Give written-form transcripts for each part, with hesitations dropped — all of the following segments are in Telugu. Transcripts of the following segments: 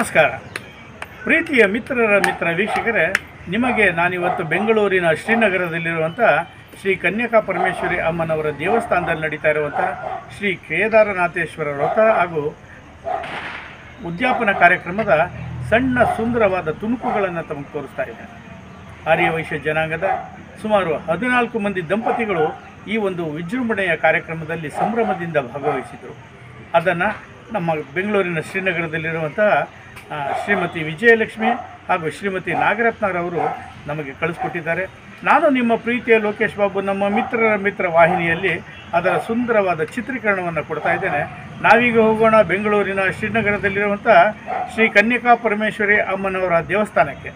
ನಮಸ್ಕಾರ ಪ್ರೀತಿಯ ಮಿತ್ರರ ಮಿತ್ರ ವೀಕ್ಷಕರೇ, ನಿಮಗೆ ನಾನಿವತ್ತು ಬೆಂಗಳೂರಿನ ಶ್ರೀನಗರದಲ್ಲಿರುವಂಥ ಶ್ರೀ ಕನ್ಯಕಾ ಪರಮೇಶ್ವರಿ ಅಮ್ಮನವರ ದೇವಸ್ಥಾನದಲ್ಲಿ ನಡೀತಾ ಇರುವಂಥ ಶ್ರೀ ಕೇದಾರನಾಥೇಶ್ವರ ವ್ರತ ಹಾಗೂ ಉದ್ಯಾಪನ ಕಾರ್ಯಕ್ರಮದ ಸಣ್ಣ ಸುಂದರವಾದ ತುಣುಕುಗಳನ್ನು ತಮಗೆ ತೋರಿಸ್ತಾ ಇದ್ದೇನೆ. ಆರ್ಯವೈಶ್ಯ ಜನಾಂಗದ ಸುಮಾರು 14 ಮಂದಿ ದಂಪತಿಗಳು ಈ ಒಂದು ವಿಜೃಂಭಣೆಯ ಕಾರ್ಯಕ್ರಮದಲ್ಲಿ ಸಂಭ್ರಮದಿಂದ ಭಾಗವಹಿಸಿದರು. ಅದನ್ನು ನಮ್ಮ ಬೆಂಗಳೂರಿನ ಶ್ರೀನಗರದಲ್ಲಿರುವಂಥ ಶ್ರೀಮತಿ ವಿಜಯಲಕ್ಷ್ಮಿ ಹಾಗೂ ಶ್ರೀಮತಿ ನಾಗರತ್ನರವರು ನಮಗೆ ಕಳಿಸ್ಕೊಟ್ಟಿದ್ದಾರೆ. ನಾನು ನಿಮ್ಮ ಪ್ರೀತಿಯ ಲೋಕೇಶ್ ಬಾಬು ನಮ್ಮ ಮಿತ್ರರ ಮಿತ್ರ ವಾಹಿನಿಯಲ್ಲಿ ಅದರ ಸುಂದರವಾದ ಚಿತ್ರೀಕರಣವನ್ನು ಕೊಡ್ತಾ ಇದ್ದೇನೆ. ನಾವೀಗ ಹೋಗೋಣ ಬೆಂಗಳೂರಿನ ಶ್ರೀನಗರದಲ್ಲಿರುವಂಥ ಶ್ರೀ ಕನ್ಯಕಾ ಪರಮೇಶ್ವರಿ ಅಮ್ಮನವರ ದೇವಸ್ಥಾನಕ್ಕೆ.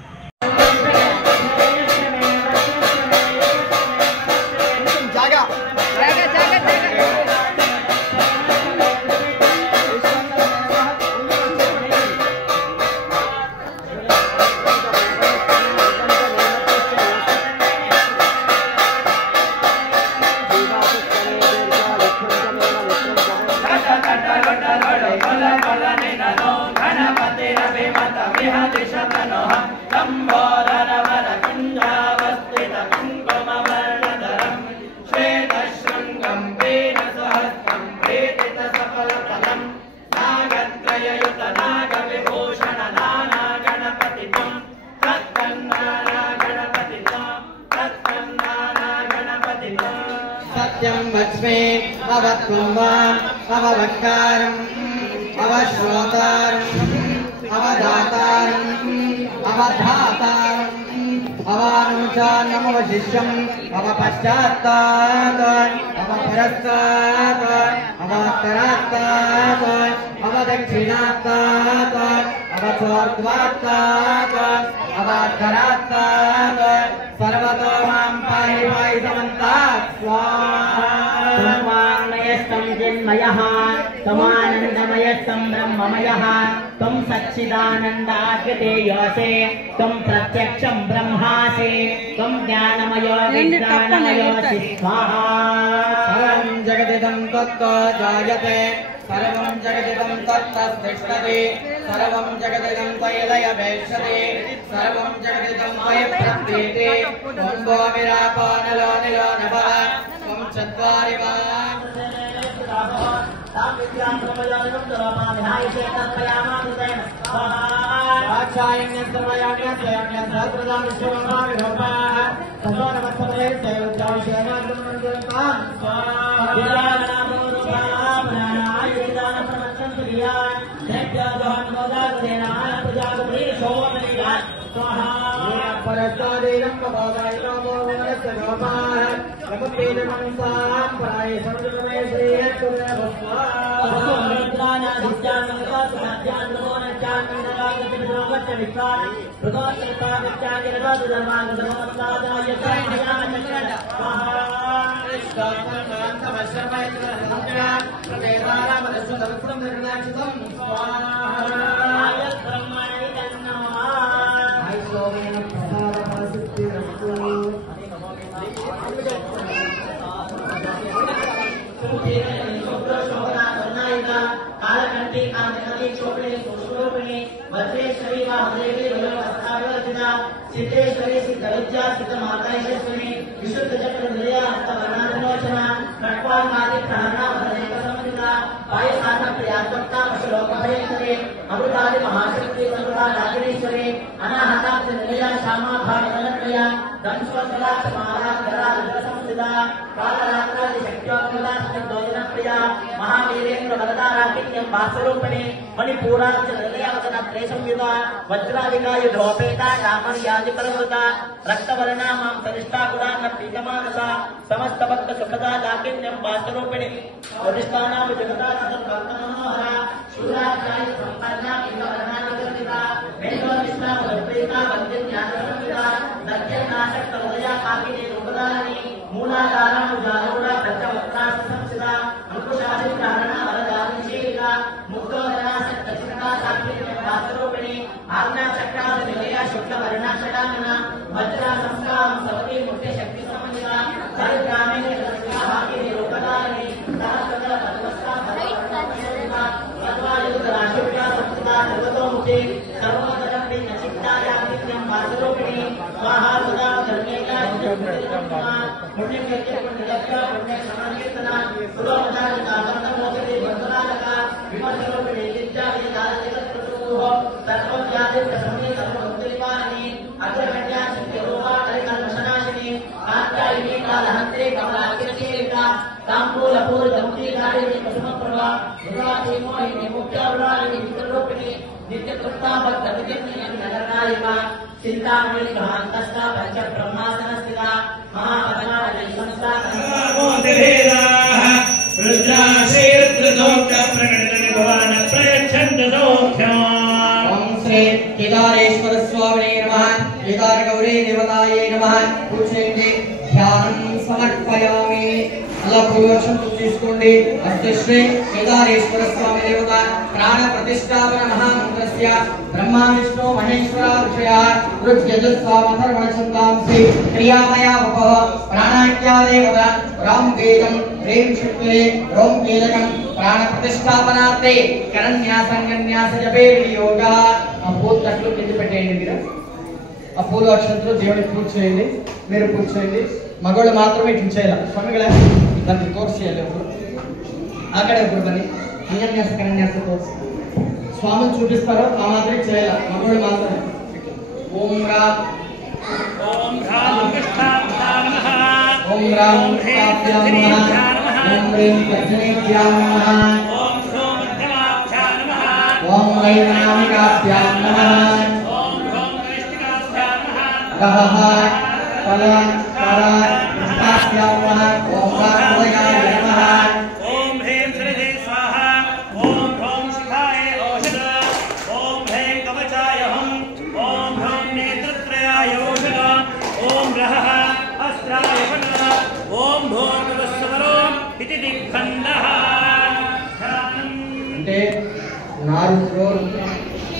सत्यं वच्मे अवत्वं अववक्कारम् अवश्रोतारम् अवदातारम् अवधातारम् अवानुचानमवशिष्यम् अवपश्चात्तात् अवपरस्तात् अवोत्तरात्तात् अवदक्षिणात्तात् अवचोर्ध्वात्तात् अवात्तरात्तात् सर्वतो मां पाहि पाहि समन्तात् स्वाहा। त्वं चिन्मयः त्वमानन्दमयस्तं ब्रह्ममयः त्वं सच्चिदानन्दाकृतेयोऽसि त्वं प्रत्यक्षं ब्रह्मासि त्वं ज्ञानमयो विज्ञानमयोऽसि स्वाहा। सर्वं जगदिदं तत्तो जायते सर्वं जगदिदं तत्तस्तिष्ठति सर्वं जगदिदं त्वयिलयवेक्षते सर्वं जगदिदं त्वयि प्रत्येते त्वं भो विरापो नलो निलो नभः त्वं चत्वारि वा सिद्धेश्वरी सिद्धविद्या सिद्धमाताश्वरी विशुद्ध चक्र निलय हस्तवर्णानुलोचना खट्वान्मादि प्रहरणा वदनेक समन्विता पायसाधन प्रियात्मकता श्लोक भयेश्वरी अमृतादि महाशक्ति सर्वदा नागिनीश्वरी अनाहताक्ष निलय श्यामा भागवनप्रिया दंश्वसला समाला गरा संस्थिता कालरात्रादि शक्त्योपला सन्दोजन प्रिया महावीरेन्द्र वरदाराकिन्यं वासरूपिणी मणिपूरार्च निलयावचना त्रयसंयुता वज्रादिकायुधोपेता कामर्यादिकरवृता रक्तवर्णा मां सरिष्ठा गुणान्न पीतमानसा समस्त भक्त सुखदा लाकिन्यं वासरूपिणी वरिष्ठानां जगता सदभक्तमनोहरा शूराचार्य संपन्ना पीतवर्णादिकरविता वेदोनिष्ठा वैप्रेता वन्द्यज्ञानसंविता दक्षनाशक्त हृदया काकिनी रूपदारिणी मूलाधारा उजारूढा दत्तवक्त्रास्थ संस्थिता अंकुशादि प्राणा वरदानिशीलिका मुक्तोदरा सत्तचित्ता साक्षिण्यं वासरूपिणी आज्ञा चक्राद निलया शुक्ल वर्णाषडानना वज्रा संस्कां सवती मुख्य शक्ति समन्विता सर्वग्रामीण रस्या हाकिनी रूपदारिणी सहस्रदल पद्मस्था भगवत्ता वद्वायुध राशुक्या संस्थिता सर्वतोमुखी केदारेश्वर स्वामी नमः। केदार गौरी देवताये नमः। पूजयंడి ध्याనం సమర్పయామి। అలా పూర్వక్షం తీసుకోండి। అస్య శ్రీ కేదారేశ్వర స్వామి దేవత ప్రాణ ప్రతిష్టాపన మహామంత్రస్య బ్రహ్మ విష్ణు మహేశ్వర ఋషయ ఋగ్యజస్సామధర్మణ ఛందాంసి క్రియామయ ఉపః ప్రాణాఖ్యా దేవత రాం వేదం హ్రీం శక్తి రోం కీలకం ప్రాణ ప్రతిష్టాపనార్థే కరన్యాసన్యాస జపే వినియోగః। ఆ పూర్తట్లు కింద పెట్టేయండి మీరు। ఆ పూలు అక్షంతలు దేవుడికి పూజ చేయండి। మీరు పూజ చేయండి। మగవాళ్ళు మాత్రమే ఇట్లా చేయాలి। స్వామిಗಳ దాన్ని తోర్చేయాలి। అక్కడ ఇప్పుడు బని అన్యాస కరన్యాస తోర్చి స్వామిని చూపిస్తారో ఆ మాత్రమే చేయాలి। మగవాళ్ళు మాత్రమే। ఓం రామ్ కృష్ణాభ్యాం నమః। ఓం రామ్ కృష్ణాభ్యాం నమః। ఓం హ్రీం కృష్ణేభ్యాం నమః। ఓం హ్రోం మధ్యమాభ్యాం నమః। ఓం వైనామికాభ్యాం నమః। ఓం హ్రోం వైష్ణికాభ్యాం నమః। గహః ఫల కర కృష్ణాభ్యాం నమః। ఓం రాఘవయాయ నమః। ఓం హ్రీం శ్రీ స్వాహ। ఓం హ్రోం శిఖాయ ఓషధ। ఓం హ్రీం కవచాయ హం। ఓం హ్రోం నేత్రత్రయాయ ఓషధ। ఓం రహః అస్త్రాయ వనః। ఓం భోగవస్వరో ఇతి దిగ్ఖండః। అంటే నారు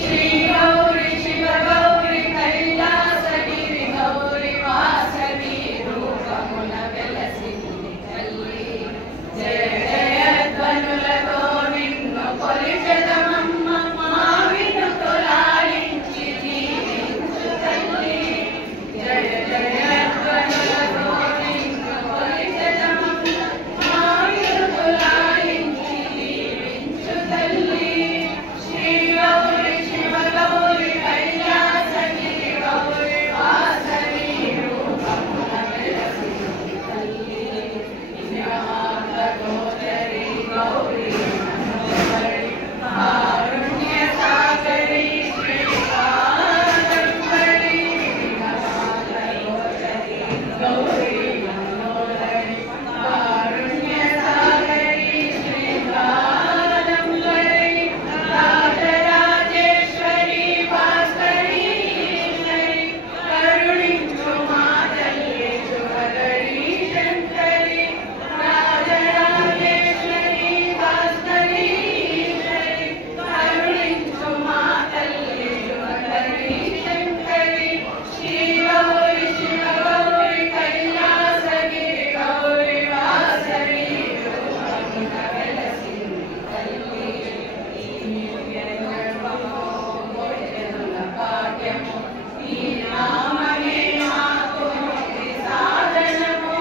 శ్రీ గౌరీ శివ గౌరీ కైలాసగిరి గౌరీ వాసవి రూపమున వెలసింది తల్లి। జయ జయ ధ్వనులతో నిన్ను కొలిచెదమమ్మ మా వినుతులాలించి జీవించు తల్లి। జయ జయ ధ్వనులతో నిన్ను కొలిచెదమమ్మ మా వినుతులాలించి జీవించు తల్లి। శ్రీ గౌరీ శివ గౌరీ కైలాసగిరి గౌరీ వాసవి రూపమున వెలసింది తల్లి। జ్ఞానగోచరి గౌరీ మనోహరి కారుణ్య సాగరి శ్రీకాదంబరి। జ్ఞానగోచరి గౌరీ మనోహరి కారుణ్య సాగరి శ్రీకాదంబరి। రాజరాజేశ్వరి భాస్కరీశ్వరి కరుణించు మా తల్లి శుభకరీ శంకరి। రాజరాజేశ్వరి భాస్కరీశ్వరి కరుణించు మా తల్లి శుభకరీ శంకరి। శ్రీ గౌరీ శివ గౌరీ కైలాసగిరి గౌరీ వాసవి రూపమున వెలసింది తల్లి। భాగ్యము నీ నామమే మాకు ముక్తి సాధనము।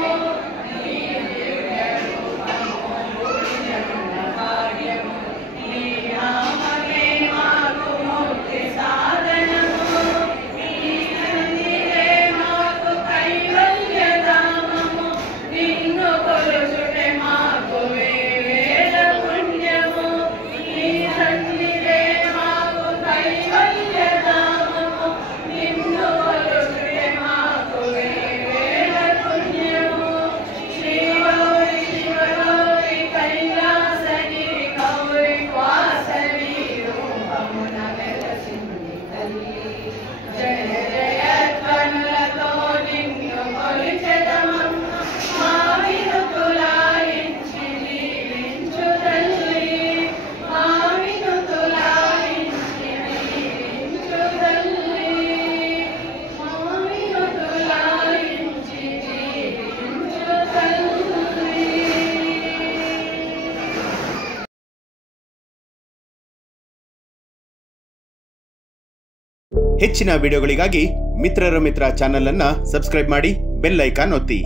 నీ దివ్య రూపము పుణ్యముల భాగ్యము నీ నామమే మాకు ముక్తి సాధనము। నీ సన్నిధే మాకు కైవల్యధామము। నిన్ను కొలుచుటే మాకు వేవేల పుణ్యము। నీ సన్నిధే మాకు కైవల్యధామము। నిన్ను కొలుచుటే మాకు వేవేల పుణ్యము। శ్రీ గౌరీ శివ గౌరీ కైలాసగిరి గౌరీ వాసవి రూపమున వెలసింది తల్లి। జయ జయ ధ్వనులతో నిన్ను కొలిచెదమమ్మ మా వినుతులాలించి జీవించు తల్లి। మా వినుతులాలించి జీవించు తల్లి। మా వినుతులాలించి జీవించు తల్లి। ಹೆಚ್ಚಿನ ವಿಡಿಯೋಗಳಿಗಾಗಿ ಮಿತ್ರರ ಮಿತ್ರ ಚಾನೆಲ್ ಅನ್ನ ಸಬ್ಸ್ಕ್ರೈಬ್ ಮಾಡಿ, ಬೆಲ್ ಐಕಾನ್ ಒತ್ತಿ.